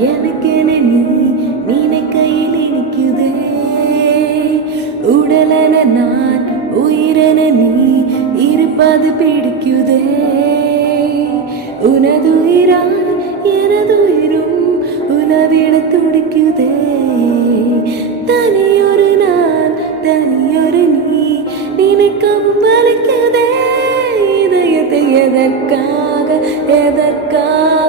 எனக்கென நீ நினைக்கையில் இனிக்குதே. உடலென நான் உயிரென நீ இருப்பது பிடிக்குதே. உனதுயிராய் எனதுயிரும் உலவிட துடிக்குதே. தனியொரு நான் தனியொரு நீ நினைக்கவும் வலிக்குதே. இதயத்தை எதற்காக எதற்காக